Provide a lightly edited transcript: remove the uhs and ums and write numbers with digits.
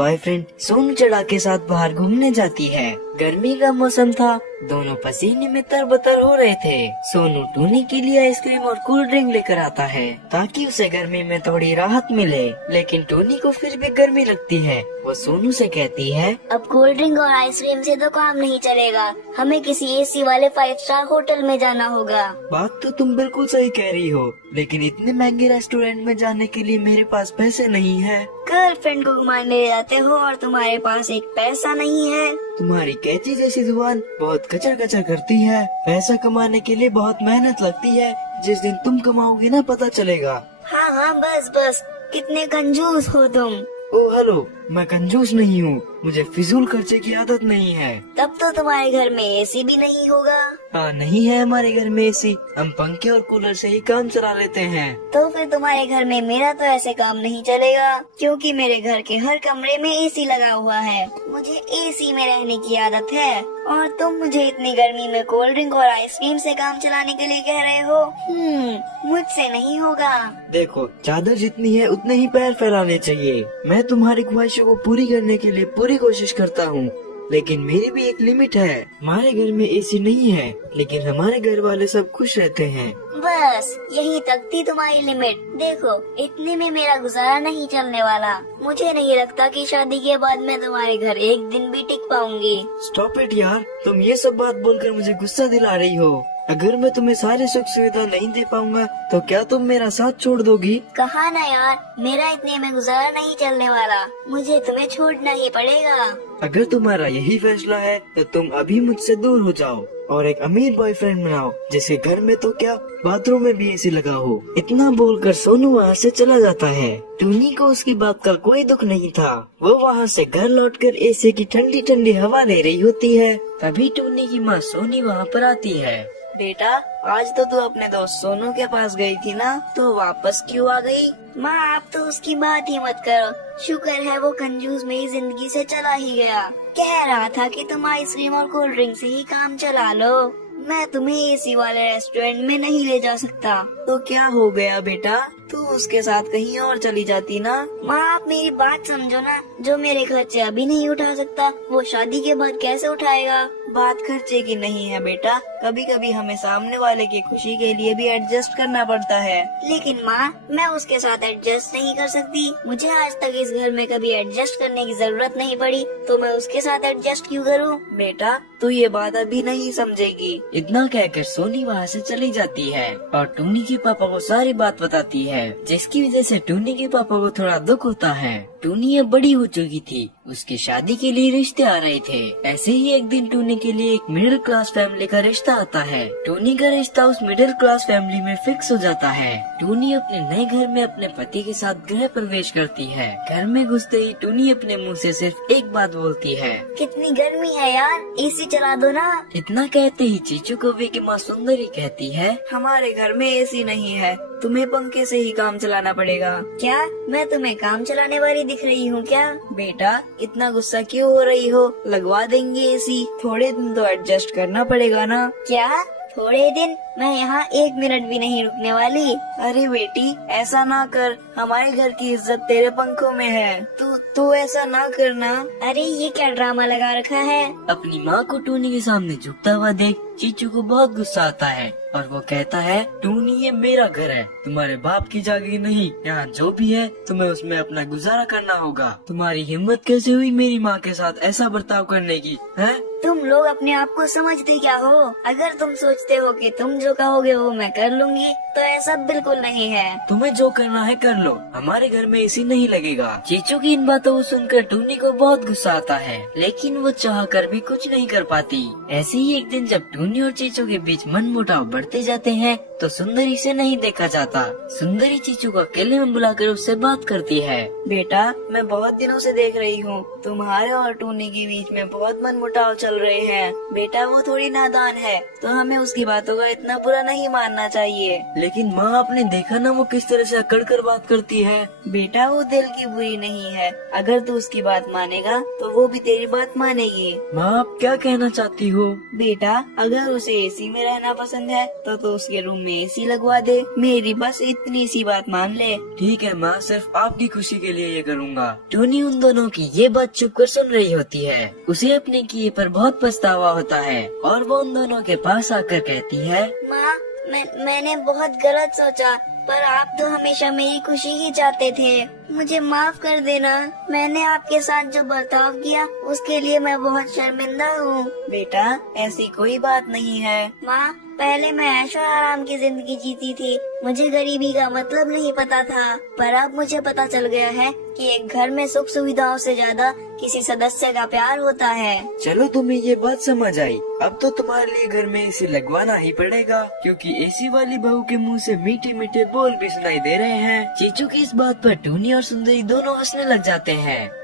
Boyfriend Sonu चढ़ा के साथ बाहर घूमने जाती है। गर्मी का मौसम था, दोनों पसीने में तरबतर हो रहे थे। सोनू टूनी के लिए आइसक्रीम और कोल्ड ड्रिंक लेकर आता है ताकि उसे गर्मी में थोड़ी राहत मिले, लेकिन टूनी को फिर भी गर्मी लगती है। वो सोनू से कहती है, अब कोल्ड ड्रिंक और आइसक्रीम से तो काम नहीं चलेगा, हमें किसी एसी वाले 5 स्टार होटल में जाना होगा। बात तो तुम बिल्कुल सही कह रही हो, लेकिन इतने महंगे रेस्टोरेंट में जाने के लिए मेरे पास पैसे नहीं है। गर्लफ्रेंड को घुमाने ले जाते हो और तुम्हारे पास एक पैसा नहीं है। तुम्हारी कैंची जैसी जुबान बहुत कचर कचर करती है। पैसा कमाने के लिए बहुत मेहनत लगती है, जिस दिन तुम कमाओगे ना पता चलेगा। हाँ हाँ बस बस, कितने कंजूस हो तुम। ओ हेलो, मैं कंजूस नहीं हूँ, मुझे फिजूल खर्चे की आदत नहीं है। तब तो तुम्हारे घर में एसी भी नहीं होगा। हाँ नहीं है हमारे घर में एसी, हम पंखे और कूलर से ही काम चला लेते हैं। तो फिर तुम्हारे घर में मेरा तो ऐसे काम नहीं चलेगा, क्योंकि मेरे घर के हर कमरे में एसी लगा हुआ है। मुझे एसी में रहने की आदत है और तुम मुझे इतनी गर्मी में कोल्ड ड्रिंक और आइसक्रीम से काम चलाने के लिए कह रहे हो। मुझसे नहीं होगा। देखो, चादर जितनी है उतने ही पैर फैलाने चाहिए। मैं तुम्हारी ख्वाहिशों को पूरी करने के लिए पूरी कोशिश करता हूँ, लेकिन मेरी भी एक लिमिट है। हमारे घर में एसी नहीं है, लेकिन हमारे घर वाले सब खुश रहते हैं। बस यही तक थी तुम्हारी लिमिट। देखो, इतने में मेरा गुजारा नहीं चलने वाला। मुझे नहीं लगता कि शादी के बाद मैं तुम्हारे घर एक दिन भी टिक पाऊंगी। स्टॉप इट यार, तुम ये सब बात बोलकर मुझे गुस्सा दिला रही हो। अगर मैं तुम्हें सारी सुख सुविधा नहीं दे पाऊंगा तो क्या तुम मेरा साथ छोड़ दोगी? कहा ना यार, मेरा इतने में गुजारा नहीं चलने वाला, मुझे तुम्हें छोड़ना ही पड़ेगा। अगर तुम्हारा यही फैसला है तो तुम अभी मुझसे दूर हो जाओ और एक अमीर बॉयफ्रेंड बनाओ, जिसके घर में तो क्या बाथरूम में भी एसी लगा हो। इतना बोलकर सोनू वहाँ से चला जाता है। टूनी को उसकी बात का कोई दुख नहीं था। वो वहाँ से घर लौटकर एसी की ठंडी ठंडी हवा ले रही होती है। तभी टूनी की माँ सोनी वहाँ पर आती है। बेटा, आज तो तू अपने दोस्त सोनू के पास गई थी ना, तो वापस क्यों आ गई? माँ, आप तो उसकी बात ही मत करो। शुक्र है वो कंजूस मेरी जिंदगी से चला ही गया। कह रहा था कि तुम आइसक्रीम और कोल्ड ड्रिंक से ही काम चला लो, मैं तुम्हें एसी वाले रेस्टोरेंट में नहीं ले जा सकता। तो क्या हो गया बेटा, तू उसके साथ कहीं और चली जाती ना। माँ, आप मेरी बात समझो ना, जो मेरे खर्चे अभी नहीं उठा सकता वो शादी के बाद कैसे उठाएगा? बात खर्चे की नहीं है बेटा, कभी कभी हमें सामने वाले की खुशी के लिए भी एडजस्ट करना पड़ता है। लेकिन माँ, मैं उसके साथ एडजस्ट नहीं कर सकती। मुझे आज तक इस घर में कभी एडजस्ट करने की जरूरत नहीं पड़ी, तो मैं उसके साथ एडजस्ट क्यों करूँ? बेटा, तू ये बात अभी नहीं समझेगी। इतना कहकर सोनी वहाँ से चली जाती है और टूनी के पापा को सारी बात बताती है, जिसकी वजह से टूनी के पापा को थोड़ा दुख होता है। टूनी अब बड़ी हो चुकी थी, उसकी शादी के लिए रिश्ते आ रहे थे। ऐसे ही एक दिन टूनी के लिए एक मिडिल क्लास फैमिली का रिश्ता आता है। टूनी का रिश्ता उस मिडिल क्लास फैमिली में फिक्स हो जाता है। टूनी अपने नए घर में अपने पति के साथ गृह प्रवेश करती है। घर में घुसते ही टूनी अपने मुंह से सिर्फ एक बात बोलती है, कितनी गर्मी है यार, एसी चला दो ना। इतना कहते ही चीचू कौवे की माँ सुंदरी कहती है, हमारे घर में एसी नहीं है, तुम्हें पंखे से ही काम चलाना पड़ेगा। क्या मैं तुम्हें काम चलाने वाली दिख रही हूँ क्या? बेटा, इतना गुस्सा क्यों हो रही हो, लगवा देंगे एसी, थोड़े दिन तो एडजस्ट करना पड़ेगा ना। क्या थोड़े दिन? मैं यहाँ 1 मिनट भी नहीं रुकने वाली। अरे बेटी, ऐसा ना कर, हमारे घर की इज्जत तेरे पंखों में है, तू ऐसा ना करना। अरे ये क्या ड्रामा लगा रखा है? अपनी माँ को टूनी के सामने झुकता हुआ देख चीचू को बहुत गुस्सा आता है और वो कहता है, टूनी ये मेरा घर है, तुम्हारे बाप की जागीर नहीं। यहाँ जो भी है तुम्हें उसमें अपना गुजारा करना होगा। तुम्हारी हिम्मत कैसे हुई मेरी माँ के साथ ऐसा बर्ताव करने की, है? तुम लोग अपने आप को समझते क्या हो? अगर तुम सोचते हो कि तुम जो कहोगे वो मैं कर लूंगी, तो ऐसा बिल्कुल नहीं है। तुम्हें जो करना है कर लो, हमारे घर में एसी नहीं लगेगा। चीचू की इन बातों को सुनकर टूनी को बहुत गुस्सा आता है, लेकिन वो चाह कर भी कुछ नहीं कर पाती। ऐसे ही एक दिन जब टूनी और चीचू के बीच मनमुटाव बढ़ते जाते हैं, तो सुंदरी से नहीं देखा जाता। सुंदरी चीचू को अकेले में बुलाकर उससे बात करती है, बेटा, मैं बहुत दिनों से देख रही हूँ तुम्हारे और टूनी के बीच में बहुत मनमुटाव चल रहे हैं। बेटा, वो थोड़ी नादान है, तो हमें उसकी बातों का इतना बुरा नहीं मानना चाहिए। लेकिन माँ, आपने देखा ना वो किस तरह से अकड़ कर बात करती है। बेटा, वो दिल की बुरी नहीं है, अगर तू उसकी बात मानेगा तो वो भी तेरी बात मानेगी। माँ, आप क्या कहना चाहती हो? बेटा, अगर उसे एसी में रहना पसंद है तो उसके रूम में में एसी लगवा दे। मेरी बस इतनी सी बात मान ले। ठीक है माँ, सिर्फ आपकी खुशी के लिए ये करूँगा। टोनी उन दोनों की ये बात चुप कर सुन रही होती है। उसे अपने किए पर बहुत पछतावा होता है और वो उन दोनों के पास आकर कहती है, माँ मैंने बहुत गलत सोचा, पर आप तो हमेशा मेरी खुशी ही चाहते थे। मुझे माफ कर देना। मैंने आपके साथ जो बर्ताव किया उसके लिए मैं बहुत शर्मिंदा हूँ। बेटा ऐसी कोई बात नहीं है। माँ पहले मैं ऐशो आराम की जिंदगी जीती थी, मुझे गरीबी का मतलब नहीं पता था, पर अब मुझे पता चल गया है कि एक घर में सुख सुविधाओं से ज्यादा किसी सदस्य का प्यार होता है। चलो तुम्हें ये बात समझ आई। अब तो तुम्हारे लिए घर में एसी लगवाना ही पड़ेगा, क्योंकि एसी वाली बहू के मुंह से मीठे मीठे बोल भी सुनाई दे रहे हैं। चीचू की इस बात पर टूनी और सुंदरी दोनों हंसने लग जाते हैं।